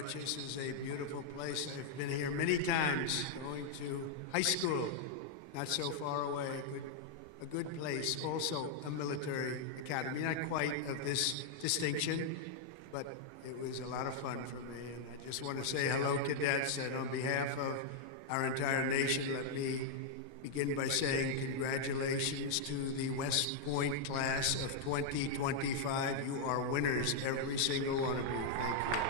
much. This is a beautiful place. I've been here many times, going to high school, not so far away. A good place, also a military academy. Not quite of this distinction, but it was a lot of fun for me. And I just want to say hello, cadets, and on behalf of our entire nation, let me begin by saying congratulations to the West Point class of 2025. You are winners, every single one of you. Thank you.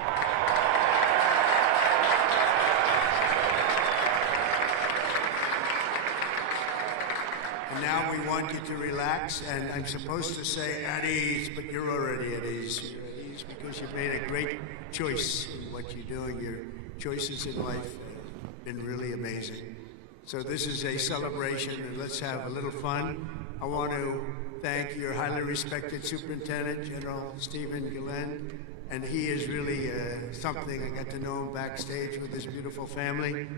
And now we want you to relax, and I'm supposed to say at ease, but you're already at ease. You're at ease because you've made a great choice in what you're doing. Your choices in life have been really amazing. So this is a celebration, and let's have a little fun. I want to thank your highly respected Superintendent, General Stephen Gillen, and he is really something. I got to know him backstage with his beautiful family,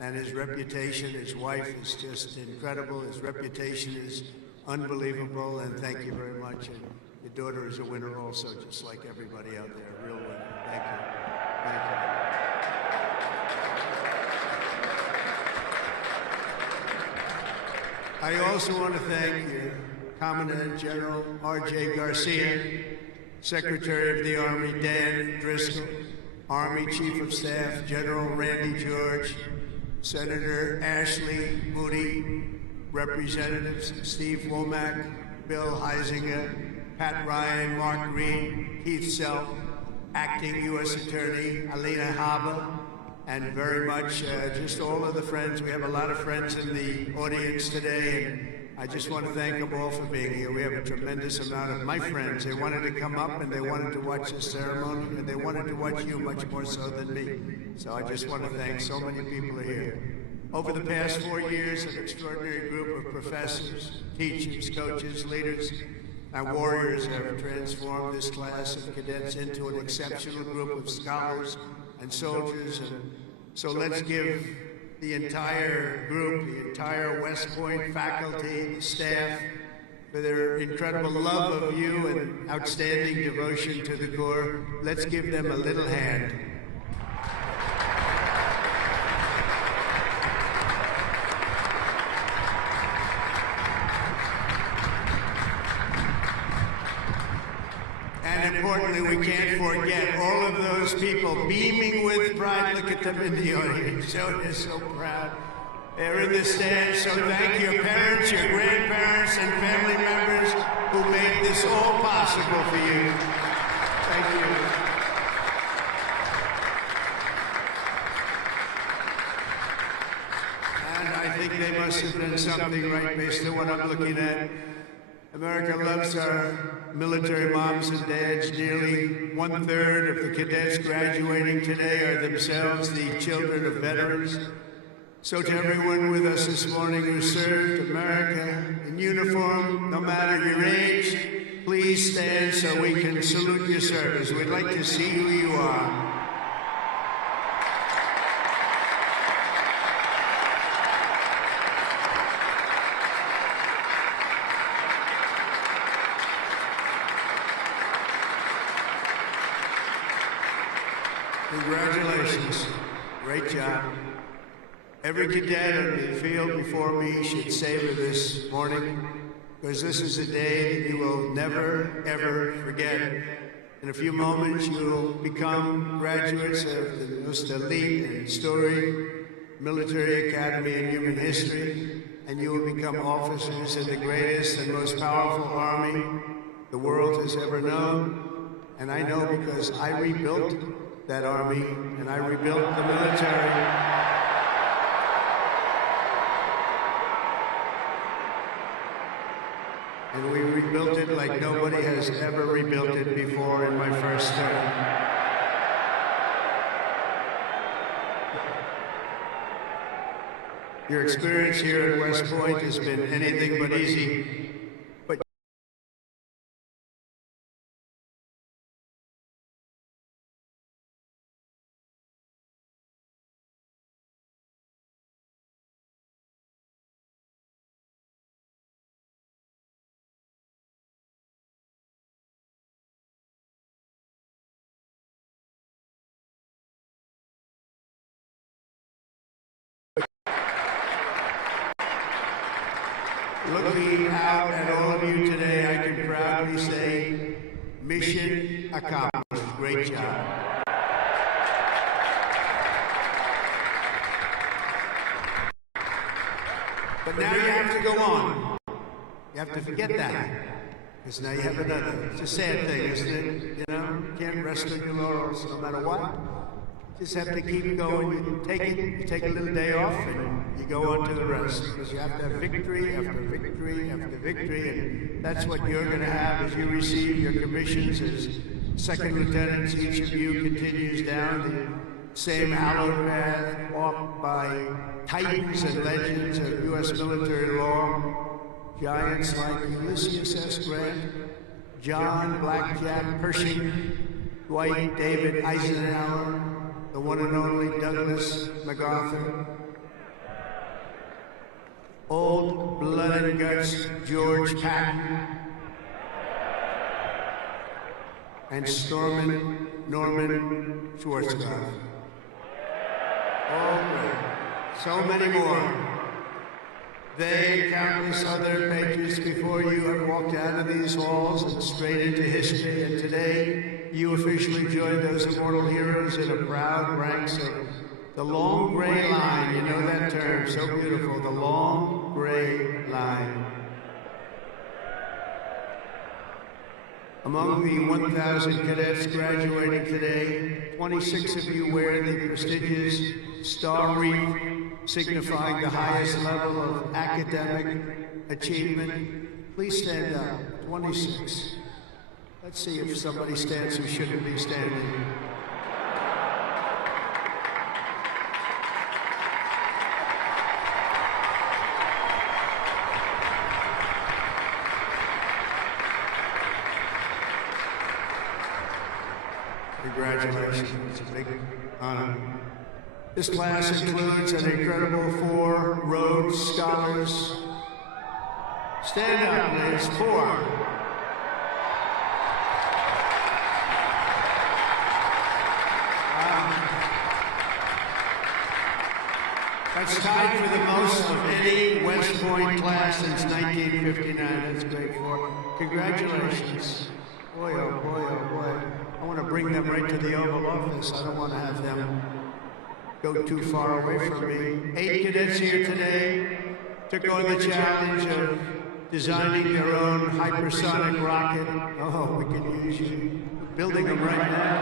and his reputation, his wife is just incredible. His reputation is unbelievable, and thank you very much. And your daughter is a winner also, just like everybody out there, a real winner. Thank you. Thank you. I also want to thank your Commandant General R.J. Garcia, Secretary of the Army Dan Driscoll, Army Chief of Staff General Randy George, Senator Ashley Moody, Representatives Steve Womack, Bill Heisinger, Pat Ryan, Mark Green, Keith Self, Acting U.S. Attorney Alina Haba, and very much just all of the friends. We have a lot of friends in the audience today, and I just want to thank them all for being here. We have a tremendous amount of my friends. They wanted to come up, and they wanted to watch the ceremony, and they wanted to watch you much more so than me. So I just want to thank so many people here. Over the past 4 years, an extraordinary group of professors, teachers, coaches, leaders, and warriors have transformed this class of cadets into an exceptional group of scholars and soldiers. And so let's give the entire group, the entire West Point faculty, staff, for their incredible love of you and outstanding devotion to the Corps. Let's give them a little hand. And importantly, we can't forget all of those people beaming with pride. Look at them in the audience. They're so proud. They're in the stands, so thank your parents, your grandparents, and family members who made this all possible for you. Thank you. And I think they must have done something right based on what I'm looking at. America loves our military moms and dads. Nearly 1/3 of the cadets graduating today are themselves the children of veterans. So to everyone with us this morning who served America in uniform, no matter your age, please stand so we can salute your service. We'd like to see who you are. Congratulations. Great job. Every cadet in the field before me should savor this morning, because this is a day that you will never, ever forget. In a few moments, you will become graduates of the most elite and storied military academy in human history, and you will become officers in the greatest and most powerful army the world has ever known. And I know because I rebuilt that army, and I rebuilt the military. And we rebuilt it like nobody has ever rebuilt it before in my first term. Your experience here at West Point has been anything but easy. Looking out at all of you today, I can proudly say, mission accomplished. Great job. But now you have to go on. You have to forget that. Because now you have another. It's a sad thing, isn't it? You know, you can't rest on your laurels no matter what. You just have to keep going. You take it, you take a little day off, and you go on to the rest. Because you have to have victory after victory after victory. And that's what you're going to have as you receive your commissions as second lieutenants. Each of you continues down the same hallowed path walked by titans and legends of U.S. military law. Giants like Ulysses S. Grant, John Blackjack Pershing, Dwight David Eisenhower, the one and only Douglas MacArthur, old blood and guts George Patton, and Norman Schwarzkopf. So many more. They and countless other patriots before you have walked out of these halls and straight into history, and today you officially join those immortal heroes in a proud ranks of the long gray line. You know that term, so beautiful, the long gray line. Among the 1,000 cadets graduating today, 26 of you wear the prestigious Star Wreath, signifying the highest level of academic achievement. Please stand up. 26. Let's see if somebody stands who shouldn't be standing. Congratulations. It's a big honor. This class includes an incredible 4 Rhodes Scholars. Stand up, please. 4. Wow. That's tied for the most of any West Point class since 1959. That's great. 4. Congratulations. Boy, oh boy, oh boy. I want to bring them right to the Oval Office. I don't want to have them go too far away from me. 8 cadets here today took on the challenge of designing their own hypersonic rocket. Oh, we can use you. We're building them right now.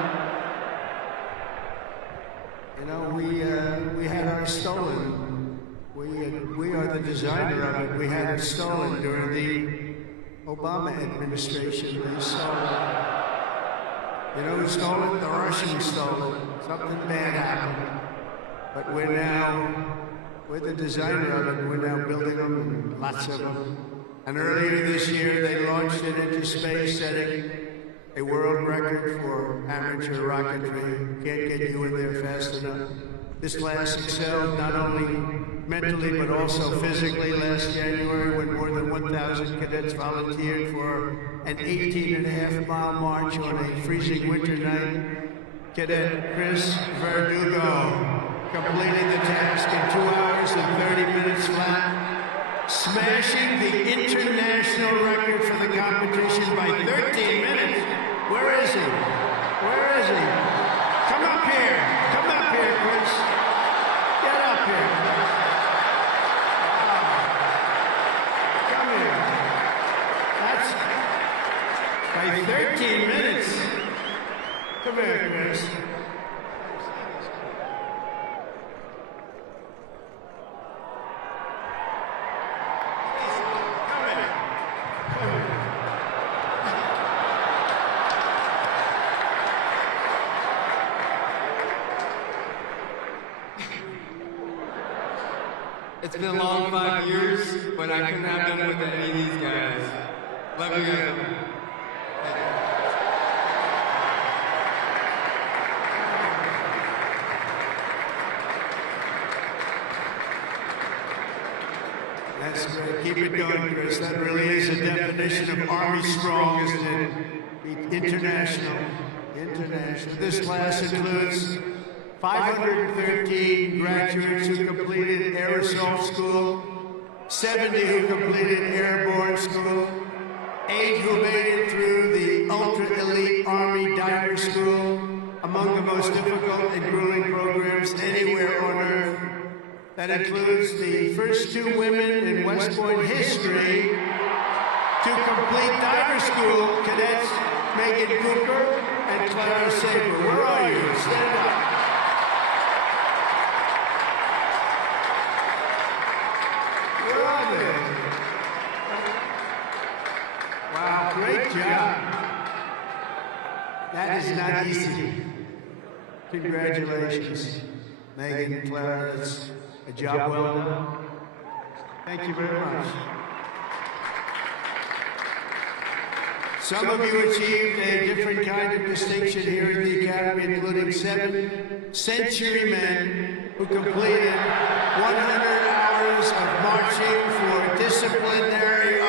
You know, we had ours stolen. We are the designer of it. We had it stolen during the Obama administration. They stole it. You know who stole it? The Russians stole it. Something bad happened. But we're the designer of it. We're now building them, and lots of them. And earlier this year, they launched it into space, setting a world record for amateur rocketry. Can't get you in there fast enough. This class excelled not only mentally, but also physically last January when more than 1,000 cadets volunteered for an 18.5-mile march on a freezing winter night. Cadet Chris Verdugo completing the task in 2 hours and 30 minutes flat, smashing the international record for the competition by 13 minutes. Where is he? Where is he? Come up here. Come up here, Chris. Get up here. Come here. That's by 13 minutes. Come here, Chris. It's been a long 5 years, but I couldn't have done it with any of these guys. Love you guys. That's great. Keep it going, Chris. That really is a definition of Army strong, isn't it? International. International. This class includes 513 graduates who completed air assault school, 70 who completed airborne school, 8 who made it through the ultra-elite Army diver school, among the most difficult and grueling programs anywhere on Earth. That includes the first 2 women in West Point history to complete diver school, cadets Megan Cooper and Clara Saber. Where are you? Stand up. Where are they? Wow, great job. That is not easy. Congratulations, Megan and Clara. That's a job well done. Thank you very much. Some of you achieved a different kind of distinction here at the Academy, including 7 century men who completed 100 hours of marching for disciplinary,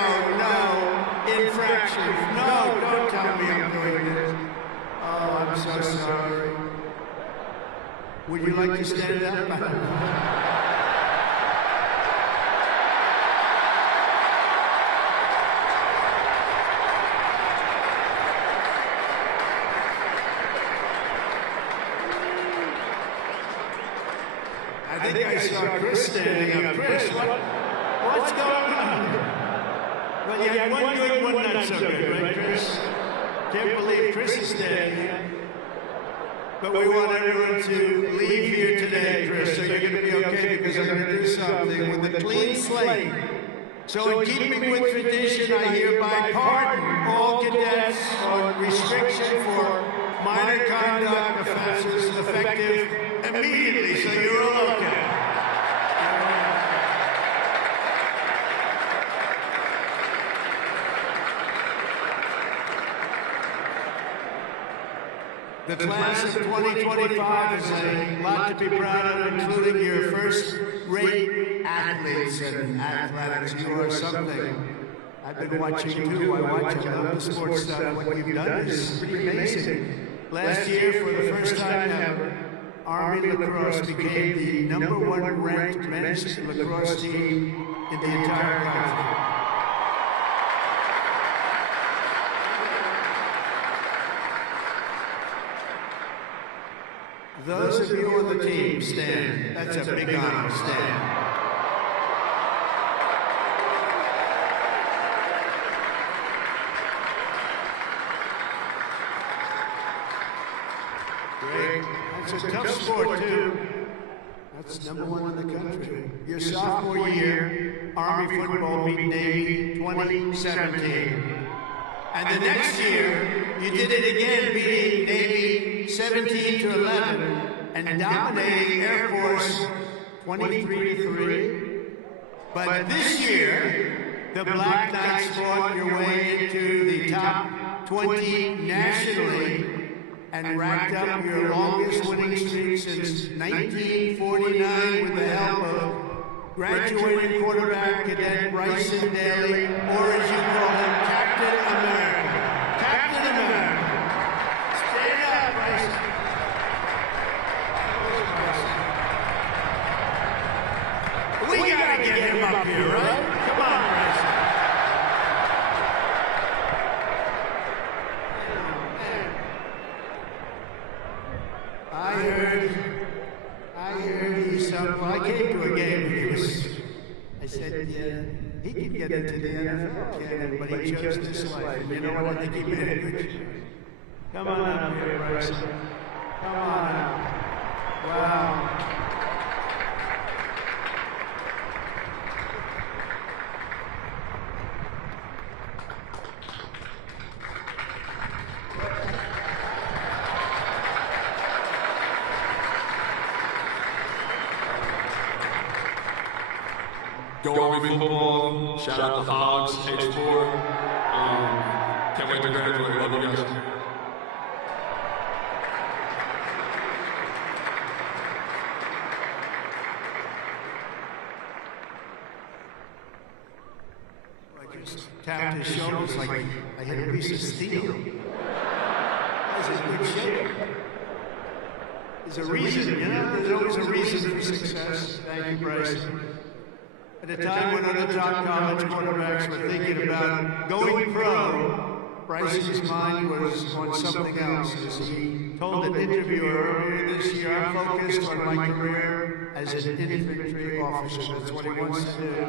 infraction. No, don't tell me I'm doing this. Oh, I'm so sorry. Would you like to stand up? I think I saw Chris standing up. Chris, what's going on? Well, you had one good, one not so good, right, Chris? Can't believe Chris is standing up. But we want everyone to leave here today, Chris, so you're going to be okay, because I'm going to do something with a clean slate. So in keeping with tradition, I hereby pardon all cadets on restriction for minor conduct offenses effective immediately, so you're all okay. The class of 2025 is a lot to be proud of, including your first-rate athletes and athletics. You are something. I've been watching too. I love the sports stuff. What you've done is pretty amazing. Last year, for the first time ever, Army lacrosse became the #1 ranked men's lacrosse team in the entire country. Those of you on the team, stand. That's a big honor. Stand. Great. That's a tough sport, too. That's #1 in the country. Your sophomore year, Army football beat Navy 2017. And the next year, you did it again, beating Navy 17-11 and dominating Air Force 23-3. But this year, the Black Knights fought your way into the top 20 nationally and racked up your longest winning streak since 1949 with the help of graduating quarterback cadet Bryson Daly, or as you call him, Captain America. Captain America. Stand up, Bryson. We gotta get him up here, right? Come on, Bryson. I heard he's well, I came to a game and I said, yeah, he can get into the NFL, can, but he chose this life. You know what? I think he made a good choice. Come on up here, Bryson. Come on up. Wow. Go Army football. Shout out the Hogs, H4. Can't wait to graduate. Love you guys. I just tapped his shoulders like I hit a piece of steel. That's in good shape. There's a reason, you know? There's always a reason for success. Thank you, Bryson. At a time when other top college quarterbacks were thinking about going pro, Bryce's mind was on something else. As he told an interviewer earlier this year, I'm focused on my career as an infantry officer. That's what he wants to do.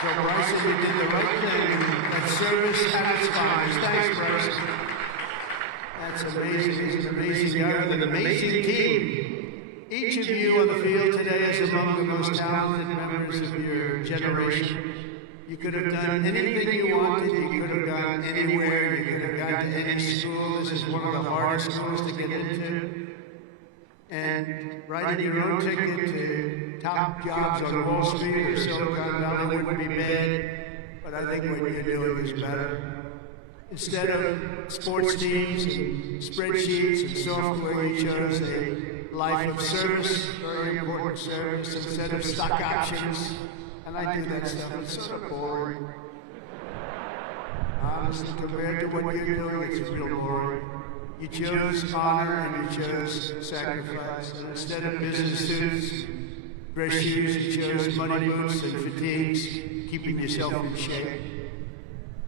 So Bryson, you did the right thing. That service at its finest. Thanks, Bryson. That's amazing. He's an amazing guy with an amazing team. Each of you on the field today is among the most talented members of your generation. You could have done anything you wanted. You could have gone anywhere. You could have gone to any school. This is one of the hardest schools to get into. And writing your own ticket to top jobs on Wall Street or Silicon Valley wouldn't be bad, but I think what you're doing is better. Instead of sports teams and spreadsheets and software, you chose a life of service, very important service, instead of stock options. And I do that stuff. It's sort of boring. Honestly, compared to what you're doing, it's real boring. You chose honor and you chose sacrifice. And instead of business suits, dress shoes, you chose money boots and fatigues, keeping yourself in shape.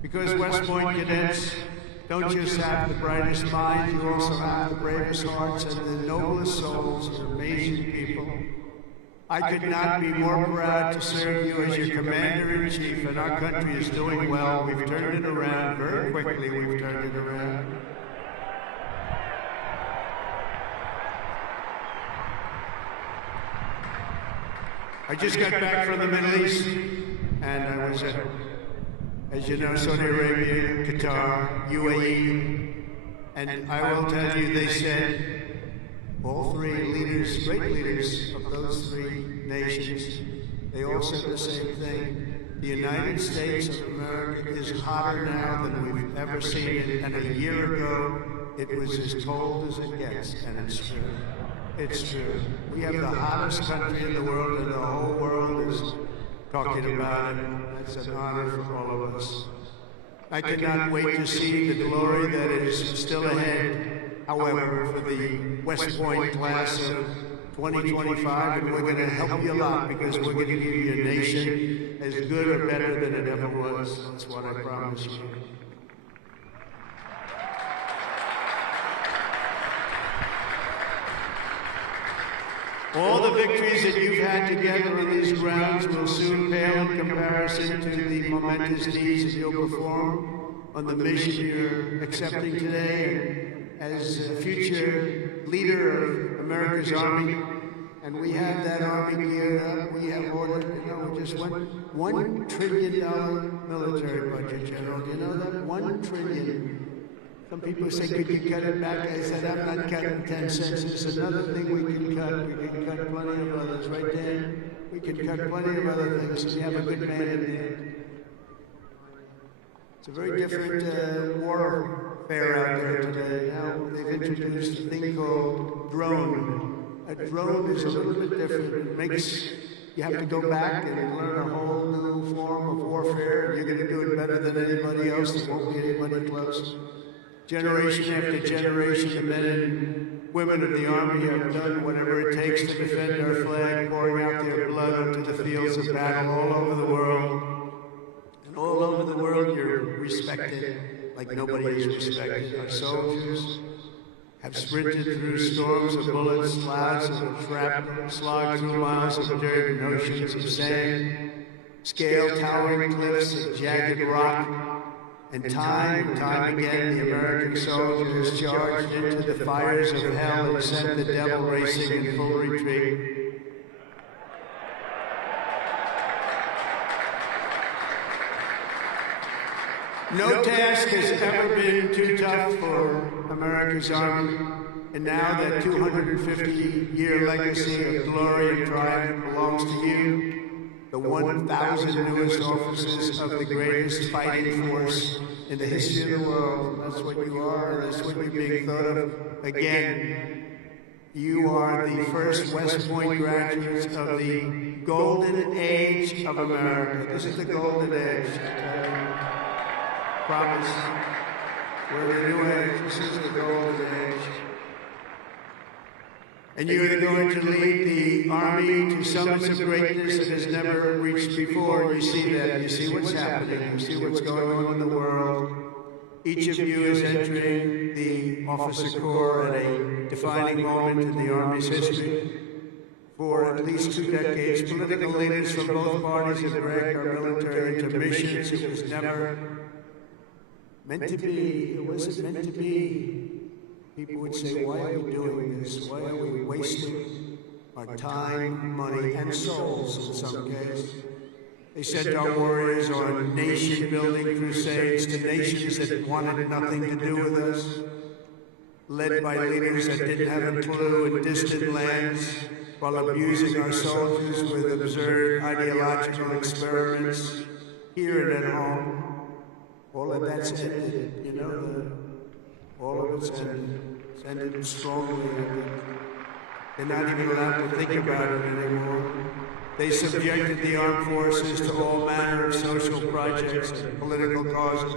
Because West Point cadets don't just have the brightest minds, you also have the bravest hearts and the noblest souls. You're amazing people. I could not be more proud to serve you as your commander-in-chief, and our country is doing well. We've turned it around very quickly. We've turned it around. I just got back from the Middle East, and I was at, as you know, Saudi Arabia, Qatar, UAE, and I will tell you, they said, all three leaders, great leaders of those three nations, they all said the same thing. The United States of America is hotter now than we've ever seen it, and a year ago, it was as cold as it gets, and it's true. It's true. We have the hottest country in the world, and the whole world is talking about it. That's an honor for all of us. I cannot wait to see the glory that is still ahead. However, for the West Point class of 2025, and we're going to help you a lot because we're going to give you a nation as good or better than it ever was. That's what I promise you. All the victories that you've had together on these grounds will soon pale in comparison to the momentous deeds that you'll perform on the mission you're accepting today as a future leader of America's Army. And we have that Army geared up. We have ordered, we just went $1 trillion military budget, General. Do you know that? $1 trillion. Some people say, could you cut it back? I said, I'm not cutting 10 cents. It's another thing we can cut. We can cut plenty of others, right, Dan? We can cut plenty of other things. We have a good man in there. It's a very different warfare out there today. Now they've introduced a thing called drone. A drone is a little bit different. It makes you have to go back and learn a whole new form of warfare. You're going to do it better than anybody else. There won't be anybody close. Generation after generation, the men and women of the Army have done whatever it takes to defend our flag, pouring out their blood onto the fields of battle all over the world. And all over the world, you're respected like nobody is respected. Our soldiers have sprinted through storms of bullets, clouds of shrapnel, slogged through miles of dirt and oceans of sand, scaled towering cliffs of jagged rock. And time again, the American soldier has charged into the fires of hell and sent the devil racing in full retreat. No task has ever been too tough for America's Army, and now that 250-year legacy of glory and triumph belongs to you. The 1,000 newest officers of the greatest fighting force in the history of the world. That's what you are, and that's what you're being thought of. Again, you are the first West Point graduates of the golden age of America. This is the golden age. Promise. We're in the new age. This is the golden age. And you are going to lead the Army to summits of greatness that has never reached before. You see that. You see what's happening. You see what's going on in the world. Each of you is entering the Officer Corps at a defining moment in the Army's history. For at least 2 decades, political leaders from both parties have dragged our military into missions it was never meant to be. It wasn't meant to be. People would say, why are we doing this? Why are we wasting our time, money, and souls in some cases? They sent our warriors on nation-building crusades to nations that wanted nothing to do with us, led by leaders that didn't have a clue in distant lands, while abusing our soldiers with absurd ideological experiments here and at home. All of that's ended, you know, all of it's ended. It's ended strongly. They're not even allowed to think about it anymore. They subjected the armed forces to all manner of social projects and political causes,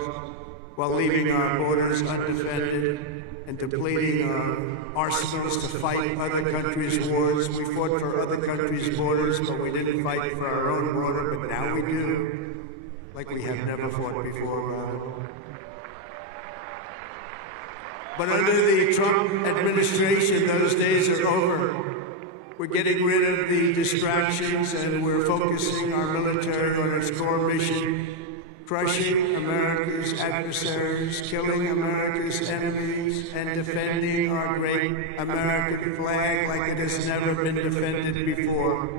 while leaving our borders undefended and depleting our arsenals to fight other countries' wars. We fought for other countries' borders, but we didn't fight for our own border, but now we do, like we have never fought before. But under the Trump administration, those days are over. We're getting rid of the distractions and we're focusing our military on its core mission, crushing America's adversaries, killing America's enemies, and defending our great American flag like it has never been defended before.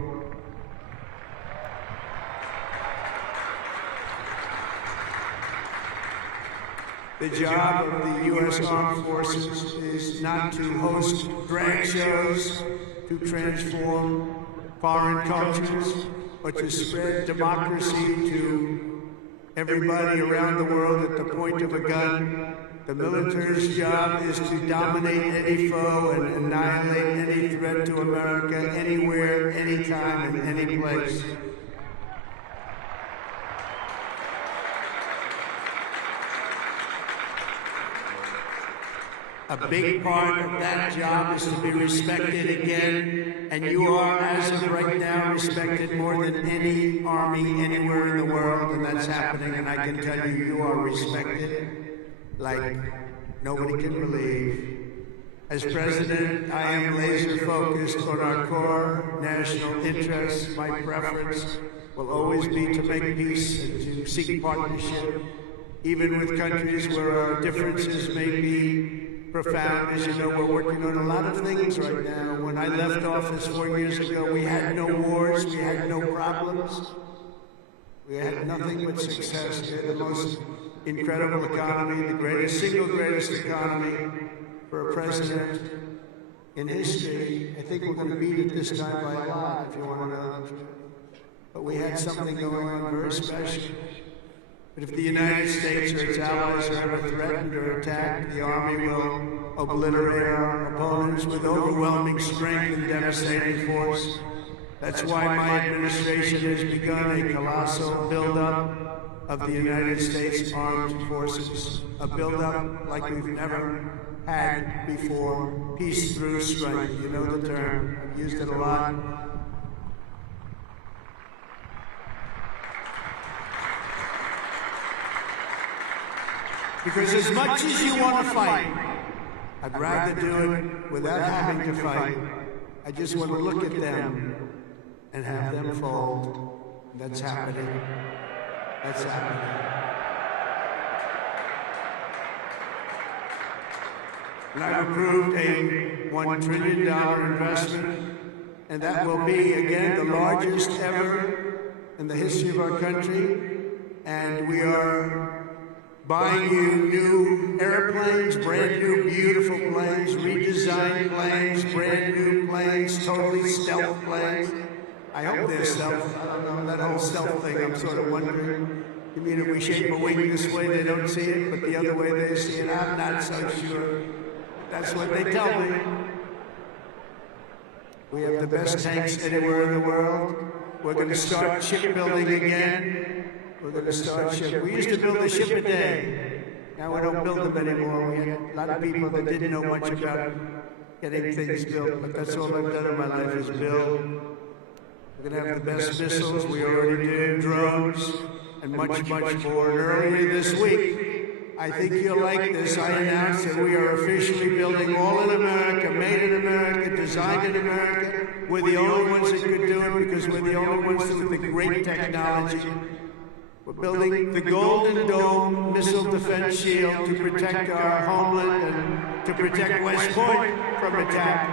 The job of the U.S. Armed Forces is not to host drag shows, to transform foreign cultures, but to spread democracy to everybody around the world at the point of a gun. The military's job is to dominate any foe and annihilate any threat to America, anywhere, anytime, and any place. A big part of that job is to be respected again, and you are, as of right now, respected more than any army anywhere in the world, and that's happening, and I can tell you, you are respected like nobody can believe. As president, I am laser-focused on our core national interests. My preference will always be to make peace and to seek partnership, even with countries where our differences may be profound. As you know, we're working on a lot of things right now. When I left office 4 years ago, we had no wars, we had no problems. We had nothing but success. We had the most incredible economy, the greatest, single greatest economy for a president in history. I think we're going to beat it this time by a lot, if you want to know. But we had something going on very special. But if the United States or its allies are ever threatened or attacked, the Army will obliterate our opponents with overwhelming strength and devastating force. That's why my administration has begun a colossal buildup of the United States Armed Forces, a buildup like we've never had before. Peace through strength. You know the term. I've used it a lot. Because as much as you want to fight, I'd rather do it without having to fight. I just want to look at them and have them fold. That's happening. That's happening. And I've approved a $1 trillion investment, and that will be, again, the largest ever in the history of our country. And we are buying you new airplanes, brand new beautiful planes, redesigned planes, brand new planes, totally stealth planes. I hope they're stealth. I don't know, that whole stealth thing, I'm sort of wondering. You mean if we shape a wing this way, they don't see it, but the other way they see it? I'm not so sure. That's what they tell me. We have the best tanks anywhere in the world. We're going to start shipbuilding again. We're going to start ship. We used to build a ship a day. Now we don't build them anymore. We had a lot of people that didn't know much about getting things built, but that's all I've done in my life is build. We're going to have the best missiles, we already do, drones, and much, much more. And earlier this week, I think you'll like this, I announced that we are officially building all in America, made in America, designed in America. We're the only ones that could do it because we're the only ones with the great technology. We're building the Golden Dome missile defense shield to protect our homeland and to protect West Point from attack.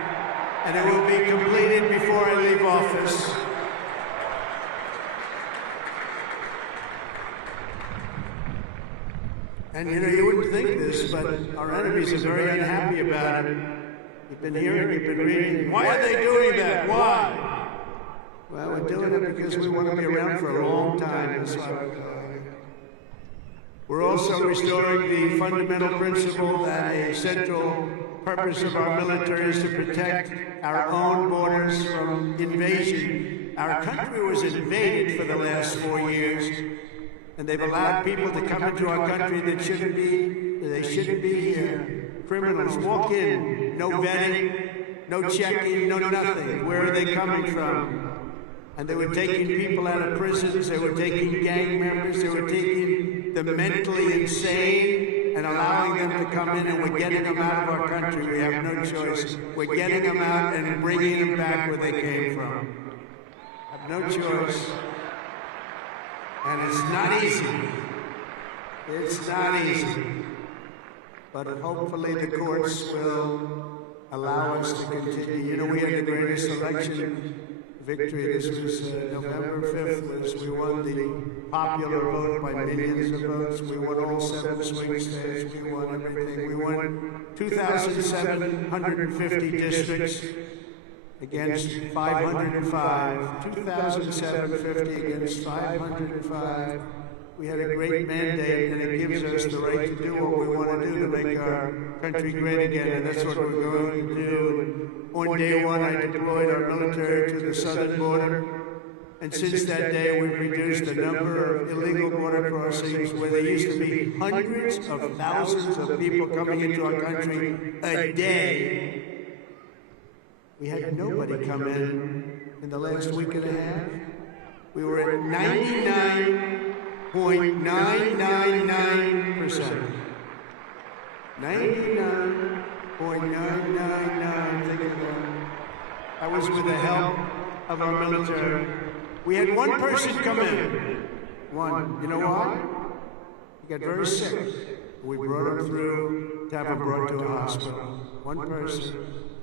And it will be completed before I leave office. And you know, you wouldn't think this, but our enemies are very unhappy about it. You've been hearing, you've been reading. Why are they doing that? Why? Well, we're doing it because we want to be around for a long time. That's why we're doing it. We're also restoring the fundamental principle that a central purpose of our military is to protect our own borders from invasion. Our country was invaded for the last 4 years. And they've allowed people to come into our country that shouldn't be here. Criminals walk in, no vetting, no checking, no nothing. Where are they coming from? And they were taking people out of prisons, they were taking gang members, they were taking the mentally insane and allowing them to come in, and we're getting them out of our country. We have no choice. We're getting them out and bringing them back where they came from. Have no choice. And it's not easy. It's not easy. But hopefully the courts will allow us to continue. You know, we had the greatest election victory. This was November 5th. We won the popular vote by millions of votes. We won all 7 swing states. We won everything. We won 2,750 districts against 505, 2,750 against 505. We had a great mandate, and it gives us the right to do what we want to do to make our country great again, and that's what we're going to do. And on day one, I deployed our military to the southern border, and since that day, we've reduced the number of illegal border crossings where there used to be hundreds of thousands of people coming into our country a day. We had nobody come in the last week and a half. We were at 99.999%. 99.999. Think of that. That was with the help of our military. We had one person come in. One. You know why? He got very sick. We brought him through to have him brought to a hospital. One person.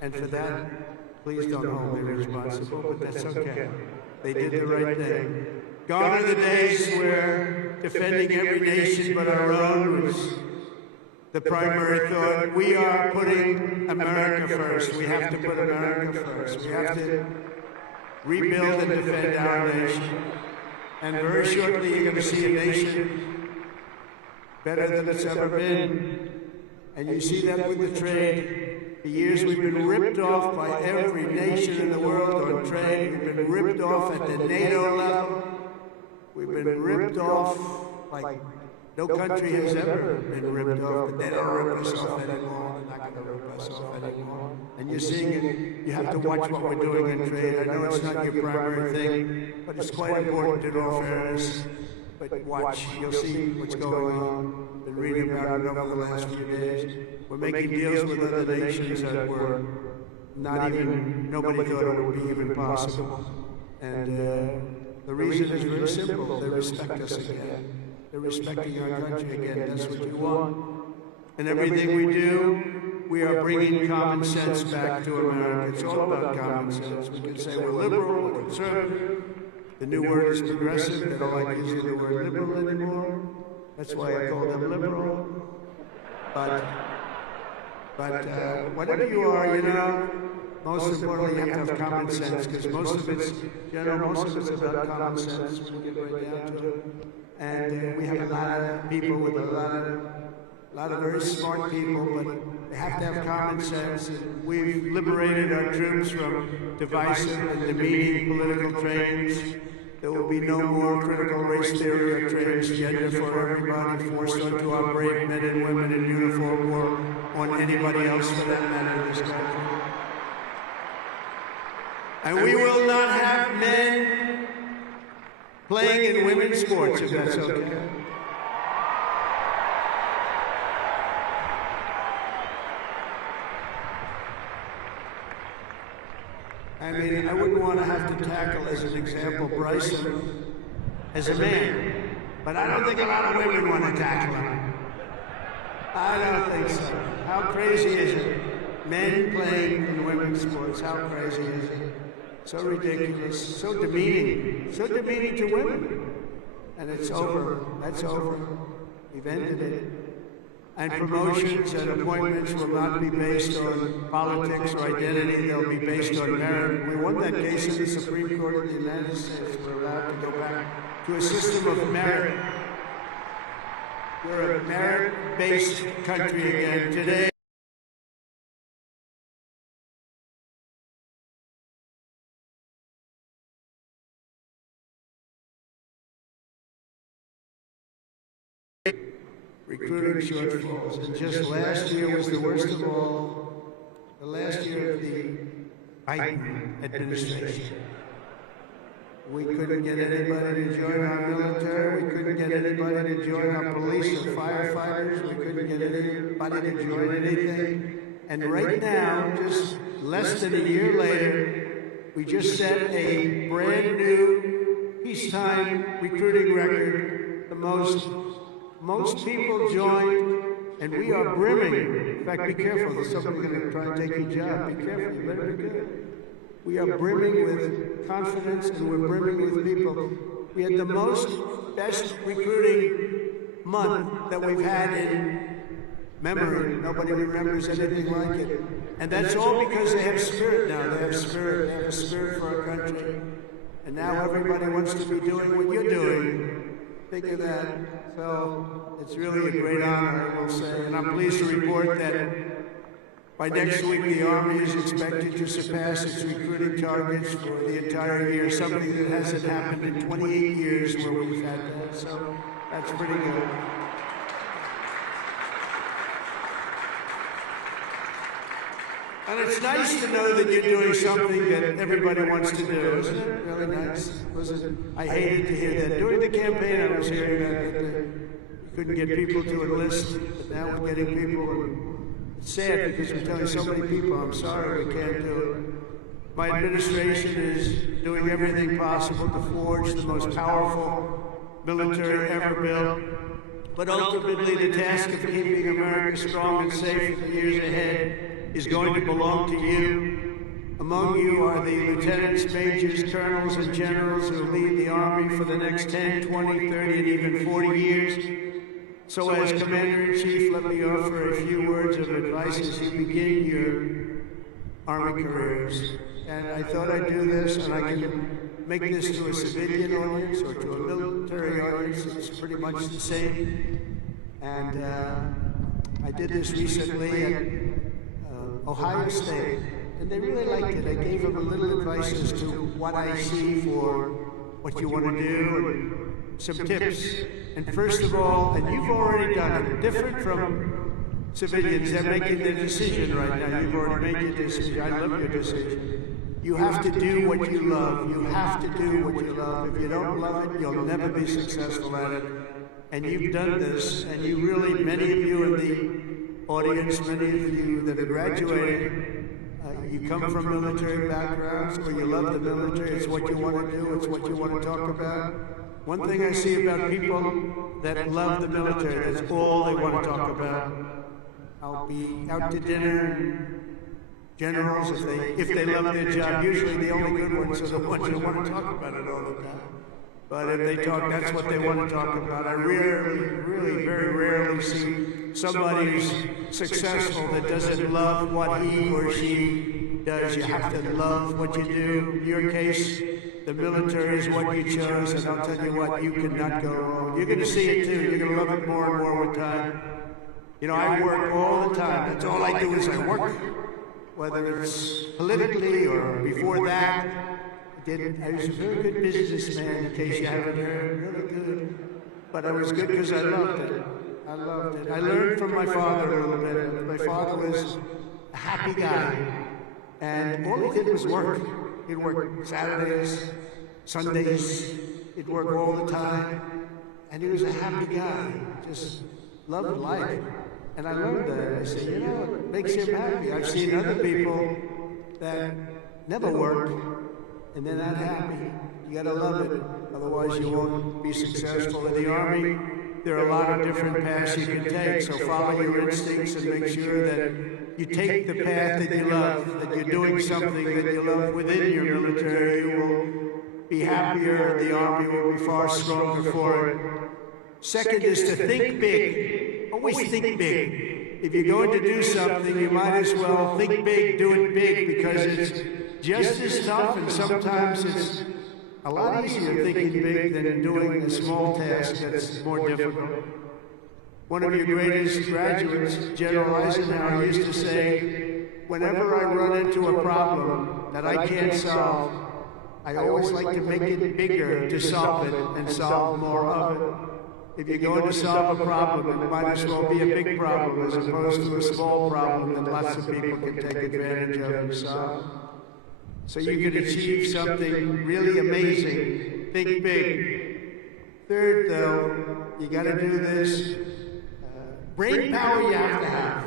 And for that, please don't hold me responsible, but that's okay. They did the right thing. Gone are the days where defending every nation but our own was the primary thought. We are putting America first. We have to put America first. We have to rebuild and defend our nation. And very shortly you're going to see a nation better than it's ever been. And you see that with the trade. For years we've been ripped off by every nation in the world on trade. We've been ripped off at the NATO level. We've been ripped off like no country has ever been ripped off, but they don't rip us off anymore. They're not going to rip us off anymore. And you're seeing it. You have to watch what we're doing in trade. I know it's not your primary thing, but it's quite important in all fairness. But watch, you'll see what's going on. Been reading about it over the last few days. We're making deals with other nations that were nobody thought it would be even possible. And the reason is very simple. They respect us again. They're respecting our country again. That's what you want. And everything we do, we are bringing common sense back to America. It's all about common sense. We can say we're liberal, we're conservative. The new word is progressive. They don't like using the word liberal anymore. That's why I call them liberal. But whatever you are, you know, most importantly, you have to have common sense, because most of it's about common sense when you get right down to it. And we have a lot of people with a lot of very smart people, but they have to have common sense. And we've liberated our troops from divisive and demeaning political trains. There will be no more critical race theory or transgender for everybody forced onto our brave men and women in uniform or on anybody else for that matter in this country. And we will not have men playing in women's sports, if that's okay. I mean, I wouldn't want to have to tackle, as an example, Bryson as a man, but I don't think a lot of women want to tackle him. I don't think so. How crazy is it? Men playing in women's sports, how crazy is it? So ridiculous, so demeaning to women. And it's over, that's over. We've ended it. And promotions and appointments will not be based on politics or identity, they'll be based on merit. We won that case in the Supreme Court of the United States. We're allowed to go back to a system of merit. We're a merit-based country again today. Recruiting shortfalls, and just last year was the worst of all, the last year of the Biden administration. We couldn't get anybody to join our military, we couldn't get anybody to join our police or firefighters, we couldn't get anybody to join anything. And right now, just less than a year later, we just set a brand new peacetime recruiting record, the most people joined, and we are brimming. In fact, be careful, there's somebody going to try and take your job. Be careful, you better be good. We are brimming with confidence, and we're brimming with people. We had the best recruiting month that we've had in memory. Nobody remembers anything like it. And that's all because they have spirit now. They have spirit. They have a spirit for our country. And now everybody wants to be doing what you're doing. Think of that. So it's really a great honor, I will say. And I'm pleased to report that by next week, the Army is expected to surpass its recruiting targets for the entire year, something that hasn't happened in 28 years where we've had that. So that's pretty good. And it's nice to know that you're doing something that everybody wants to do, isn't it? Really nice. I hated to hear that. During the campaign, I was hearing that we couldn't get people to enlist, but now we're getting people. It's sad because we're telling so many people, I'm sorry, we can't do it. My administration is doing everything possible to forge the most powerful military ever built. But ultimately, the task of keeping America strong and safe in the years ahead is going to belong to you. Among you are the lieutenants, majors, colonels, and generals who lead the Army for the next 10, 20, 30, and even 40 years. So as Commander-in-Chief, let me offer a few words of advice as you begin your Army careers. And I thought I'd do this, and I can make this to a civilian audience or to a military audience. It's pretty much the same. And I did this recently at Ohio State, and they really liked it. I gave them a little advice as to what I see for what you want to do, and some tips. And first of all, and you've already done it, different from civilians, they're making their decision right now. You've already made your decision. I love your decision. You have to do what you love. You have to do what you love. If you don't love it, you'll never be successful at it. And you've done this, and you really, many of you in the audience, many of you that are graduating, you come from military backgrounds, or you love the military, it's what you want to do, it's what you want to talk about. One thing I see about people that love the military, that's all they want to talk about. I'll be out to dinner, generals, if they love their job, usually the only good ones are the ones who want to talk about it all the time. But if they talk, that's what they want to talk about. I really, very rarely see somebody who's successful that doesn't love what he or she does. You have to love what you do. In your case, the military is what you chose, and I'll tell you what, you cannot go wrong. You're going to see it too. You're going to love it more and more with time. You know, I work all the time. That's all I do is I work, whether it's politically or before that. I was a very good businessman, in case you haven't heard, really good. But I was good because I loved it. I loved it. I learned from my father a little bit. My father was a happy guy, and all he did was work. He'd work Saturdays, Sundays. He'd work all the time. And he was a happy guy, just loved life. And I learned that. I said, you know, it makes him happy. I've seen other people that never work, and they're not happy. You gotta love it, otherwise you won't be successful. In the Army, there are a lot of different paths you can take, so follow your instincts and make sure that you take the path that you love, that you're doing something that you love within your military. You will be happier, the Army will be far stronger for it. Second is to think big. Always think big. If you're going to do something, you might as well think big, do it big, because it's just as tough, and sometimes it's a lot easier thinking big than doing a small task that's more difficult. One of your greatest graduates, General Eisenhower, used to say, whenever I run into a problem that I can't solve, I always like to make it bigger to solve it and solve more of it. If you're going to solve a problem, it might as well be a big problem as opposed to a small problem that lots of people can take advantage of and solve. So you can achieve something really amazing. Think big. Third, though, you got to do this. Brain power you have to have.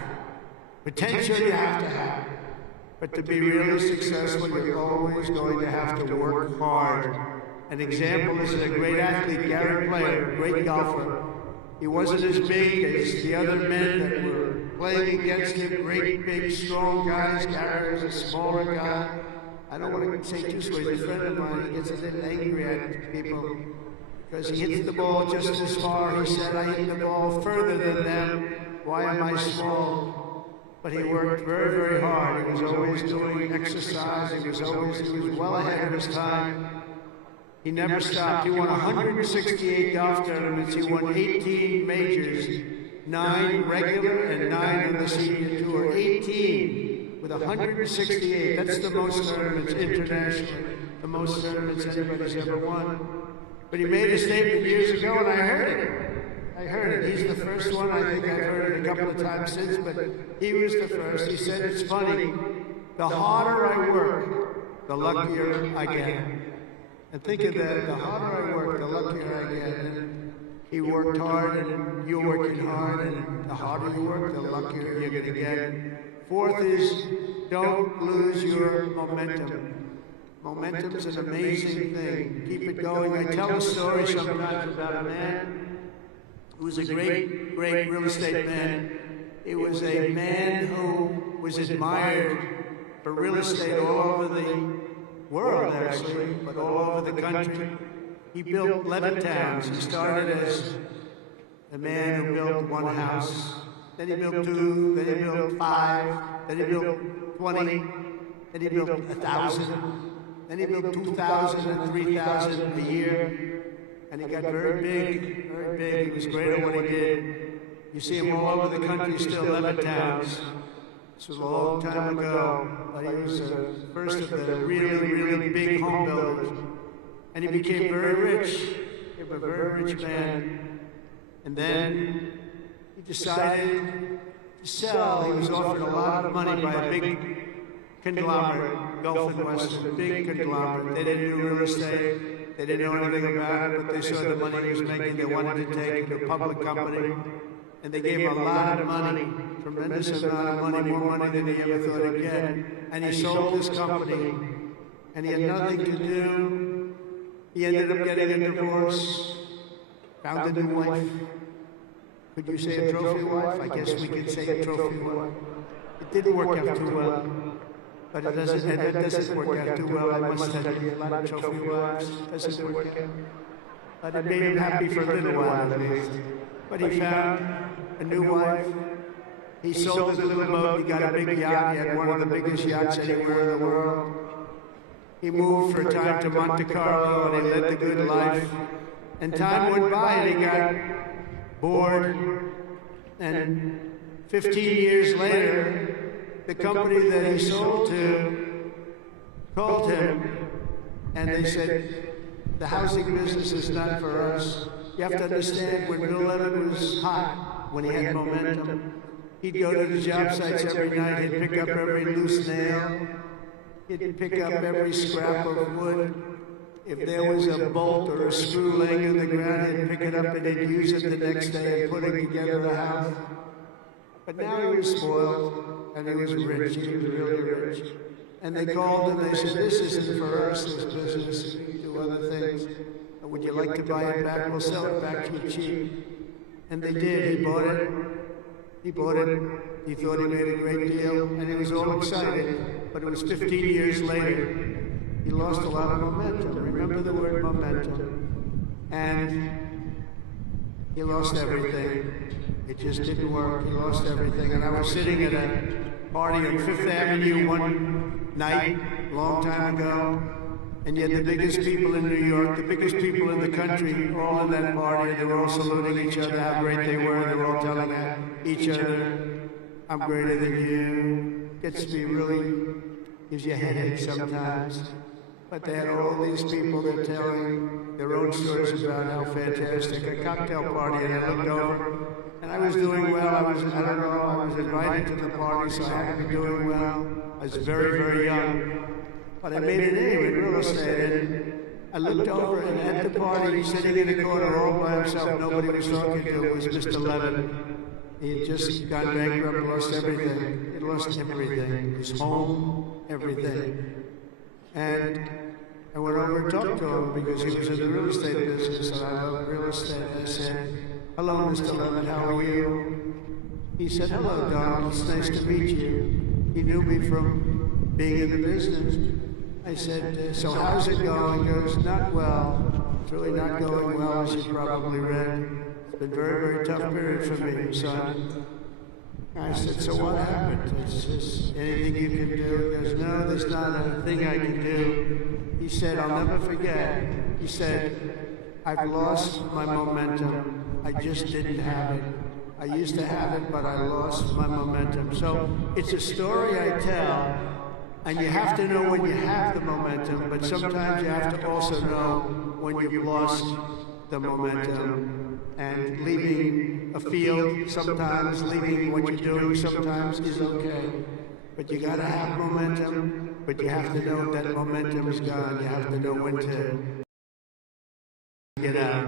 Potential you have to have. But to be really successful, you're always going to have to work hard. An example is a great athlete, Gary Player, great golfer. He wasn't as big as the other men that were playing against him, great, big, strong guys. Gary was a smaller guy. I don't want to say too sweet. He's a friend of mine. He gets a little angry at people because he hits the ball just as far. He said, I hit the ball further than them. Why am I small? But he worked very, very hard. He was always doing exercise. He was well ahead of his time. He never stopped. He won 168 golf tournaments. He won 18 majors, 9 regular and 9 on the senior tour. 18 with 168. That's the most tournaments internationally, the most tournaments anybody's ever won. But he made a statement years ago, and I heard it. He's the first one. I think I've heard it a couple of times since, but he was the first. He said, it's funny, the harder I work, the luckier I get. And think of that, the harder I work, the luckier I get. And he worked hard, and you're working hard, and the harder you work, the luckier you're going to get. Fourth is, don't lose your momentum. Momentum's an amazing thing. Keep it going. I tell a story sometimes about a man who was a great, great real estate man. It was a man who was admired for real estate all over the world, actually, but all over the country. He built 11 towns. He started as a man who built one house, then he built 2, then he built 5, then he built 20, then he built 1,000, then he built 2,000 and 3,000 a year, and he got very big, very big. He was great at what he did. You see him all over the country, still 11 towns. This was a long time ago, but he was the first of the really, really big home builders. And he became very rich. He became a very rich man. And then he decided to sell. He was offered a lot of money by a big conglomerate, Gulf and Western, big conglomerate. They didn't do real estate. They didn't know anything about it, but they saw the money he was making. They wanted to take it to a public company. And they gave him a lot of money, tremendous amount of money, more money than he ever thought he'd get. And he sold his company, and he had nothing to do. He ended up getting a divorce, found a new wife. Could you say a trophy wife? I guess we could say a trophy wife. It didn't work out too well, but it doesn't work out too well. I must tell you, a lot of trophy wives doesn't work out. But it made him happy for a little while at least. But he found a new wife. He sold his little boat. He got a big yacht. He had one of the biggest yachts anywhere in the world. He moved for a time to Monte Carlo, and he led the good life. And time went by, and he got bored. And 15 years later, the company that he sold to called him, and they said, the housing business is not for us. You have to understand, when Bill Levitt was hot, when he had momentum, he'd go to the job sites every night, he'd pick up every loose nail, He'd pick up every scrap of wood. If there was a bolt or a screw laying on the ground, he'd pick it up and he'd use it the next day and put it together a house. But now he was spoiled, and he was rich. He was really rich. And they called and they said, "This isn't for us, this business. We do other things. Would you like to buy it back? We'll sell it back to you cheap." And they did. He bought it. He bought it. He thought he made a great deal, and he was all excited. But it was 15 years later. He lost a lot of momentum. Remember the word momentum. And he lost everything. It just didn't work. He lost everything. And I was sitting at a party on Fifth Avenue one night, a long time ago, and yet the biggest people in New York, the biggest people in the country, were all in that party. They were all saluting each other, how great they were. They were all telling each other, "I'm greater than you." Gets me really, gives you a headache sometimes. But they had all these people that are telling their own stories about how fantastic a cocktail party, and I looked over, and I was doing well. I was invited to the party, so I had to be doing well. I was very, very young. But I made a name in real estate, and I looked over, and at the party, sitting in the corner all by himself, nobody was talking to him, was Mr. Levin. He had just gone bankrupt, lost everything. He lost everything. His home, everything. And I went over and talked to him because he was in the real estate business, and I love real estate. I said, "Hello, Mr. Levin, how are you?" He said, "Hello, Donald, it's nice to meet you." He knew me from being in the business. I said, "So how's it going?" He goes, "Not well. It's really not going well, as you probably read. It's been a very, very tough period for me, son." I said, "So what happened? Is this anything you can do?" He goes, "No, there's not a thing I can do." He said, "I'll never forget." He said, "I've lost my momentum. I just didn't have it. I used to have it, but I lost my momentum." So it's a story I tell, and you have to know when you have the momentum, but sometimes you have to also know when you've lost the momentum. And leaving a field sometimes, leaving what you're doing sometimes is okay. But you gotta have momentum, but you have to know that momentum is gone. You have to know when to get out.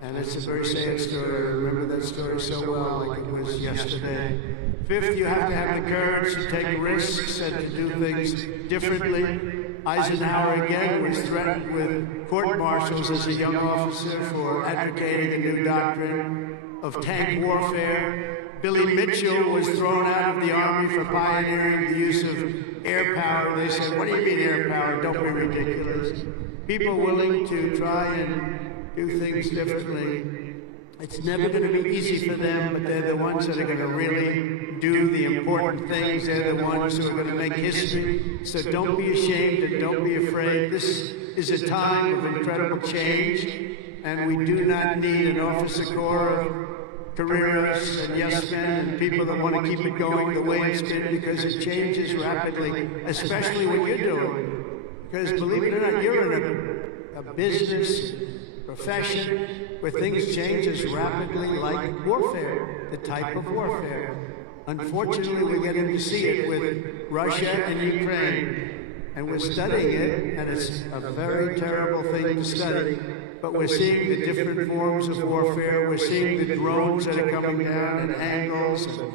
And it's a very sad story. I remember that story so well, like it was yesterday. Fifth, you have to have the courage to take risks and to do things differently. Eisenhower again was threatened with court-martials as a young officer for advocating a new doctrine of tank warfare. Billy Mitchell was thrown out of the Army for pioneering the use of air power. They said, "What do you mean air power? Don't be ridiculous." People willing to try and do things differently. It's never going to be easy for them, but they're the ones that are going to really do the important things. They're the ones who are going to make history. So don't be ashamed and don't be afraid. This is a time of incredible change, and we do not need an officer corps of careerists and yes men and people that want to keep it going the way it's been, because it changes rapidly, especially what you're doing. Because believe it or not, you're in a business profession where things change as rapidly like warfare, the type of warfare. Unfortunately, we're getting to see it with Russia and Ukraine, and we're studying it, and it's a very terrible thing to study, but we're seeing the different forms of warfare. We're seeing the drones that are coming down at angles, and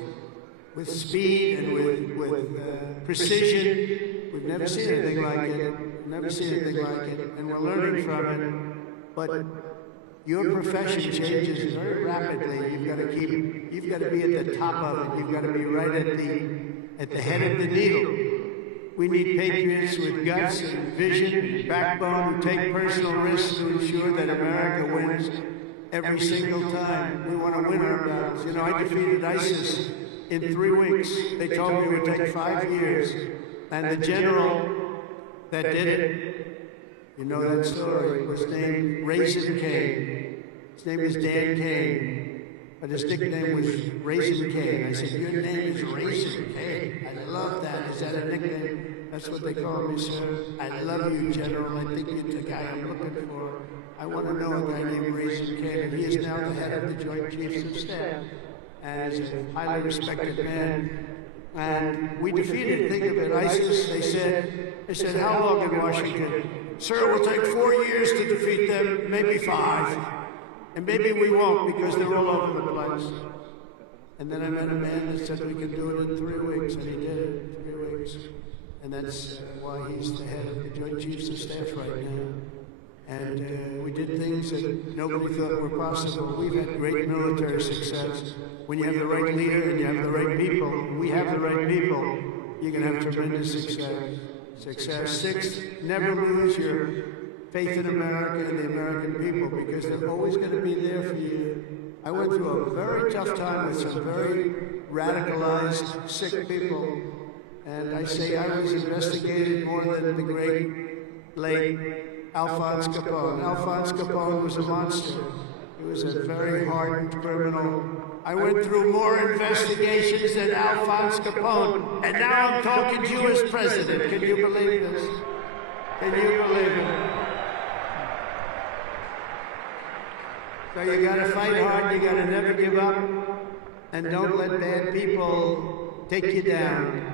with speed and with precision. We've never seen anything like it. Never seen anything like it, and we're learning from it. But your profession changes very rapidly. You've got to be at the top of it. You've got to be right at the head of the needle. We need patriots with guts and vision and backbone who take personal risks to ensure that America wins every single time. We want to win our battles. You know, I defeated ISIS in 3 weeks. They told me it would take 5 years. And the general that did it, you know that story, was named Raisin Cane. His name is Dan Cane, but his nickname was Raisin Cane. I said, "Your name is Raisin Cane. I love that. Is that a nickname?" That's what they call me, sir. "I love you, General. I think you're the guy I'm looking for. I want to know a guy named Raisin Cane." And he is now the head of the Joint Chiefs of Staff, and is a highly respected man. And we defeated, think of it, ISIS. They said, how long in Washington? Sir, it will take 4 years to defeat them, maybe 5. And maybe we won't because they're all over the place. And then I met a man that said we could do it in 3 weeks, and he did it in 3 weeks. And that's why he's the head of the Joint Chiefs of Staff right now. And we did things that nobody thought were possible. We've had great military success. When you have the right leader and you have the right people, we have the right people, you can have tremendous success. Sixth, never lose your faith in America and the American people, because they're always going to be there for you. I went through a very tough time with some very radicalized, sick people. And I say I was investigated more than the great, late Alphonse Capone. Alphonse Capone was a monster. He was a very hardened criminal. I went through more investigations than Alphonse Capone, and now I'm talking to you as president. Can you believe this? Can you believe it? So you gotta fight hard, you gotta never give up, and don't let bad people take you down.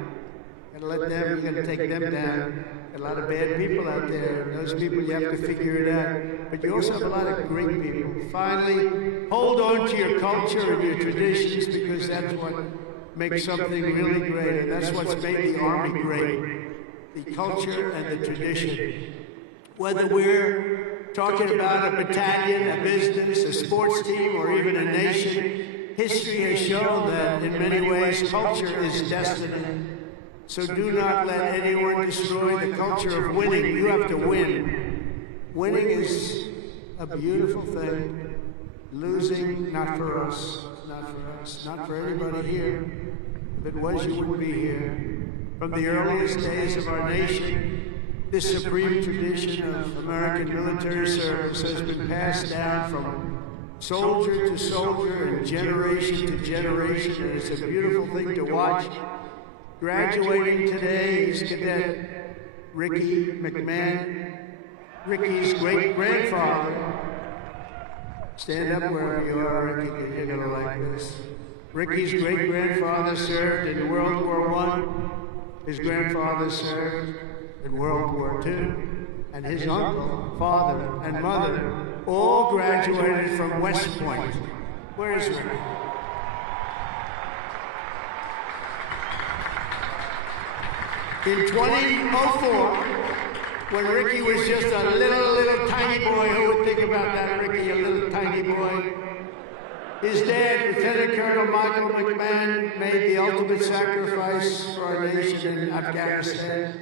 You gotta take them down. A lot of bad people out there. Those people, you have to figure it out. But you also have a lot of great people. Finally, hold on to your culture and your traditions, because that's what makes something really great. And that's what's made the Army great. The culture and the tradition. Whether we're talking about a battalion, a business, a sports team, or even a nation, history has shown that in many ways culture is destiny. So do not let anyone destroy the culture of winning. You have to win. Winning is a beautiful thing. Losing, not for us. Not for us. Not for everybody here. If it was, you wouldn't be here. From the earliest days of our nation, this supreme tradition of American military service has been passed down from soldier to soldier and generation to generation, and it's a beautiful thing to watch. Graduating today is Cadet Ricky McMahon, Ricky's great-grandfather. Stand up wherever you are, Ricky, because you're going to like this. Ricky's great-grandfather served in World War I. His grandfather served in World War II. And his uncle, father, and mother all graduated from West Point. Where is Ricky? In 2004, when Ricky was just a little tiny boy, who would think about that, Ricky, a little tiny boy? His dad, Lieutenant Colonel Michael McMahon, made the ultimate sacrifice for our nation in Afghanistan.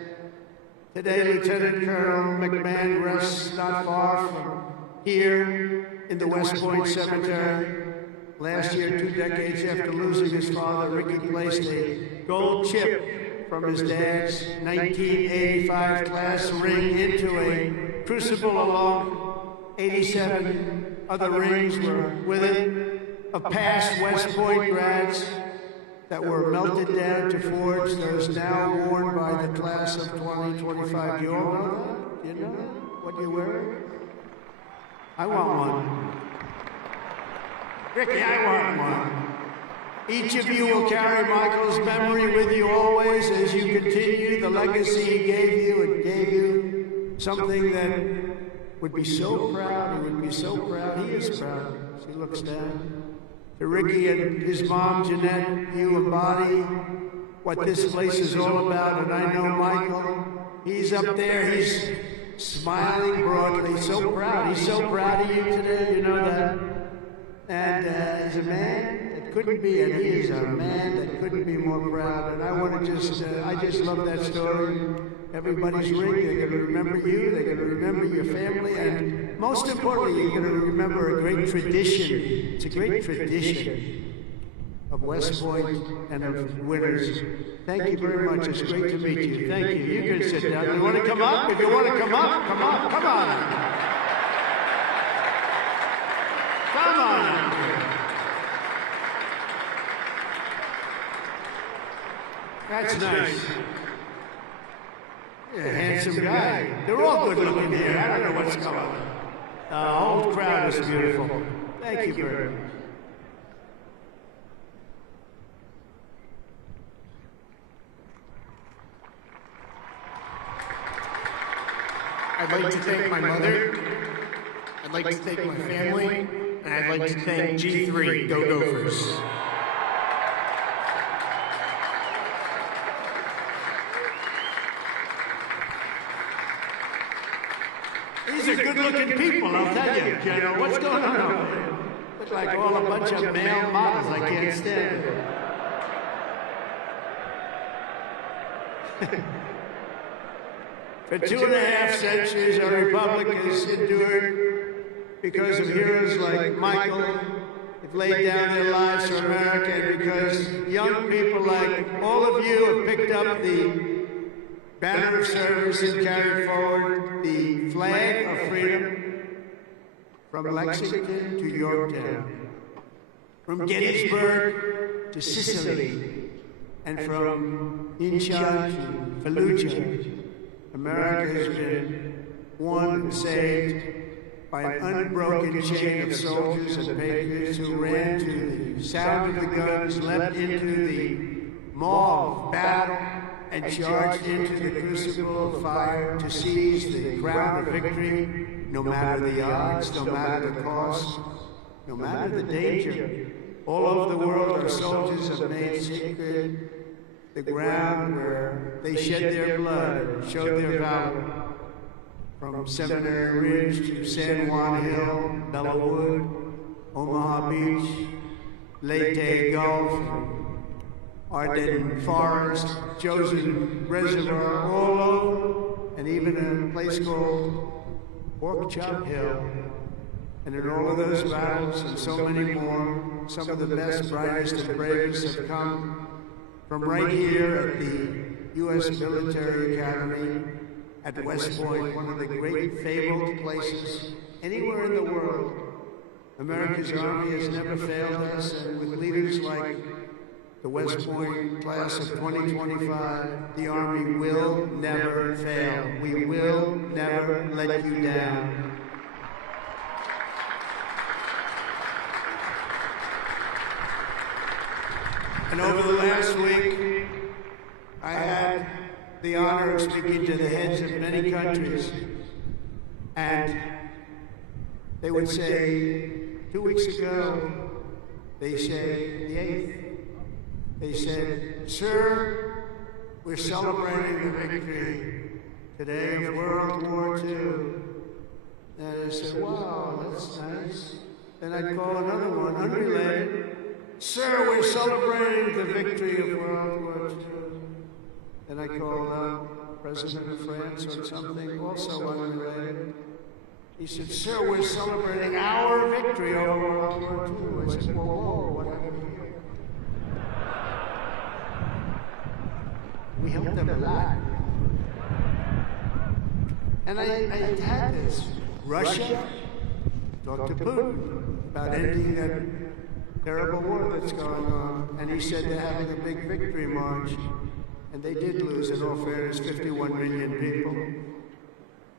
Today, Lieutenant Colonel McMahon rests not far from here in the West Point Cemetery. Last year, 2 decades after losing his father, Ricky placed a gold chip from his dad's 1985 class ring into a crucible along 87 other rings were with it of past West Point grads that were melted down to forge those now worn by the class of 2025. You all know that? You know what you wear? I want one. Ricky, I want one. Each of you will carry Michael's memory with you always as you continue the legacy he gave you. It gave you something that would be so proud. He would be so proud. He is proud. As he looks down. To Ricky and his mom, Jeanette, you embody what this place is all about. And I know Michael, he's up there. He's smiling broadly. So proud. He's so proud of you today. You know that. And he's a man that couldn't be, and he is a man that couldn't be more proud. And I want to I just love that story. Everybody's ring, they're going to remember you, they're going to remember your family, and most importantly, you're going to remember a great tradition. It's a great tradition of West Point and of winners. Thank you very much. It's great to meet you. Thank you. You can sit down. You want to come up? If you want to come up, come on, come on. Come on. That's nice. You're a handsome guy. They're all good looking here. I don't know what's going on. The whole crowd is beautiful. Thank you very much. I'd like to thank my mother, I'd like to thank my family, and I'd like to thank G3, Go Gophers. These are good-looking people, I'll tell you, General. What's going on over there? Look like all a bunch of male models. I can't stand it. For 2.5 centuries, our republic has endured because of heroes like Michael who've laid down their lives for America, and because young people like all of you have picked up the banner of service and carried forward the flag of freedom from Lexington to Yorktown, from Gettysburg to Sicily, and from Inchon to Fallujah. America has been won and saved by an unbroken chain of soldiers and patriots who ran to the sound of the guns, leapt into the maw of battle, and charged into the crucible of fire to seize the crown of victory, no matter the odds, no matter the cost, no matter the danger. All over the world, our soldiers have made sacred the ground where they shed their blood, showed their valor. From Seminary Ridge to San Juan Hill, Bellawood, Omaha Beach, Leyte Gulf, Ardennes Forest, Chosen Reservoir, all over, and even a place called Pork Chop Hill. And in all of those battles and so many more, some of the best, brightest, and bravest have come from right here at the U.S. Military Academy at West Point, one of the great fabled places anywhere in the world. America's Army has never failed us, and with leaders like the West Point class of 2025, the Army will never fail. We will never let you down. And over the last week, I had the honor of speaking to the heads of many countries, and they would say, 2 weeks ago, they said, the 8th, they said, "Sir, we're celebrating the victory today of World War II." And I said, "Wow, that's nice." Then I'd call another one, unrelated. "Sir, we're celebrating the victory of World War II." Then I called out President of France or something, also unrelated. He said, "Sir, we're celebrating our victory over World War II." I said, "Whoa, what happened here?" We helped them a lot. And I had this. Russia talked to Putin about ending that terrible war that's going on. And he said they're having a big victory march. And they did lose, in all fairness, 51 million people.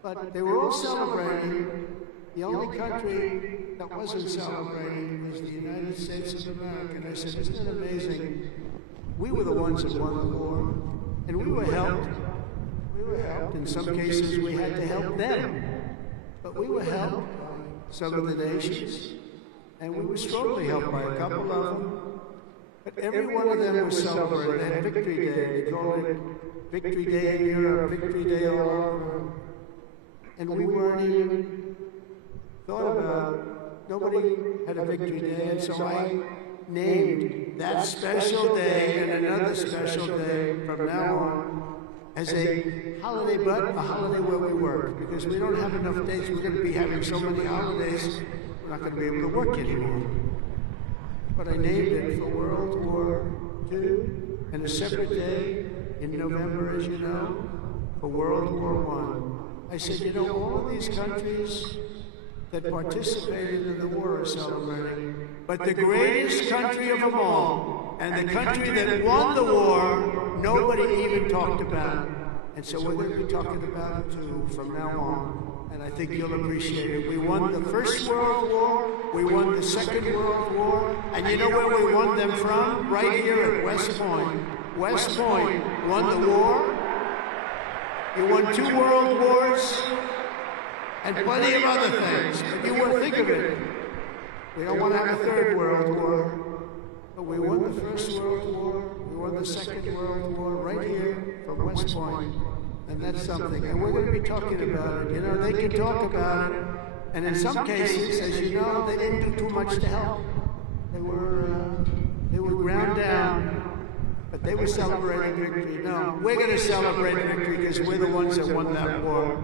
But they were all celebrating. The only country that wasn't celebrating was the United States of America. And I said, "Isn't it amazing? We were the ones that won the war. And we were helped. We were helped. In some cases, we had to help them. But we were helped by some of the nations. And we were strongly helped by a couple of them. But every one of them was celebrating. They had Victory Day. They called it Victory Day in Europe, Victory Day all over. And we weren't even thought about. Nobody had a Victory Day. And so I named that special day and another special day from now on as a holiday, but a holiday where we work. Because we don't have enough days. We're going to be having so many holidays, we're not going to be able to work anymore. But I named it for World War II, and a separate day in November, as you know, for World War I. I said, you know, all of these countries that participated in the war are celebrating, but the greatest country of them all, and the country that won the war, nobody even talked about. And so we're going to be talking about it too from now on. And I think you'll appreciate it. We won the First World War, we won the Second World War, and you know where we won them from? Right here at West Point. West Point won the war. You won 2 world wars, and plenty of other things. But you won't think of it. We don't want to have a third world war, but we won the First World War, we won the Second World War right here from West Point, and that's something. And we're going to be talking about it. You know, they can talk about it, and in some cases, as you know, they didn't do too much to help. They were ground down, but they were celebrating victory. No, we're going to celebrate victory because we're the ones that won that war.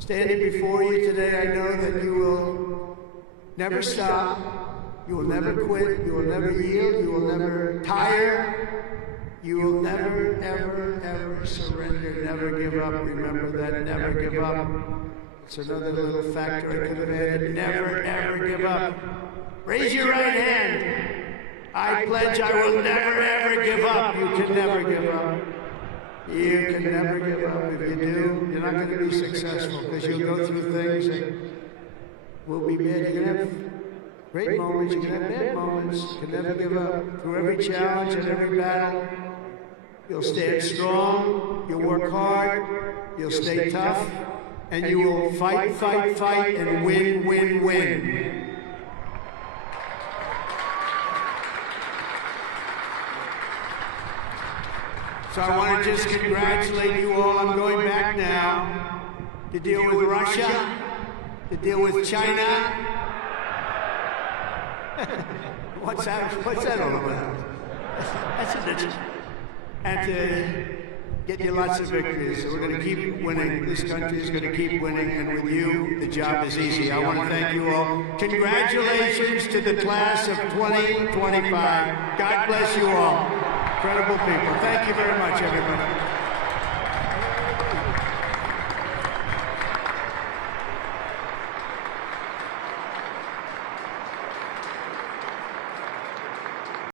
Standing before you today, I know that you will never stop, you will never quit, you will never yield, you will never tire, you will never, ever, ever surrender, never give up. Remember that, never give up. It's another little factor I could have added, never, ever give up. Raise your right hand. I pledge I will never, ever give up. You can never give up. You can never give up. If you do, you're not going to be successful because you'll go through things that will be bad. You can have great moments, you can have bad moments. You can never give up. Through every challenge and every battle, you'll stand strong, you'll work hard, you'll stay tough, and you will fight, fight, fight, and win, win, win. So I want to just congratulate you all. I'm going back now to deal with Russia, to deal with China. What's that all about? That's a ditch. And to get you lots of victories. So we're going to keep winning. This country is going to keep winning, and with you, the job is easy. I want to thank you all. Congratulations to the class of 2025. God bless you all. Incredible people. Thank you very much, everybody.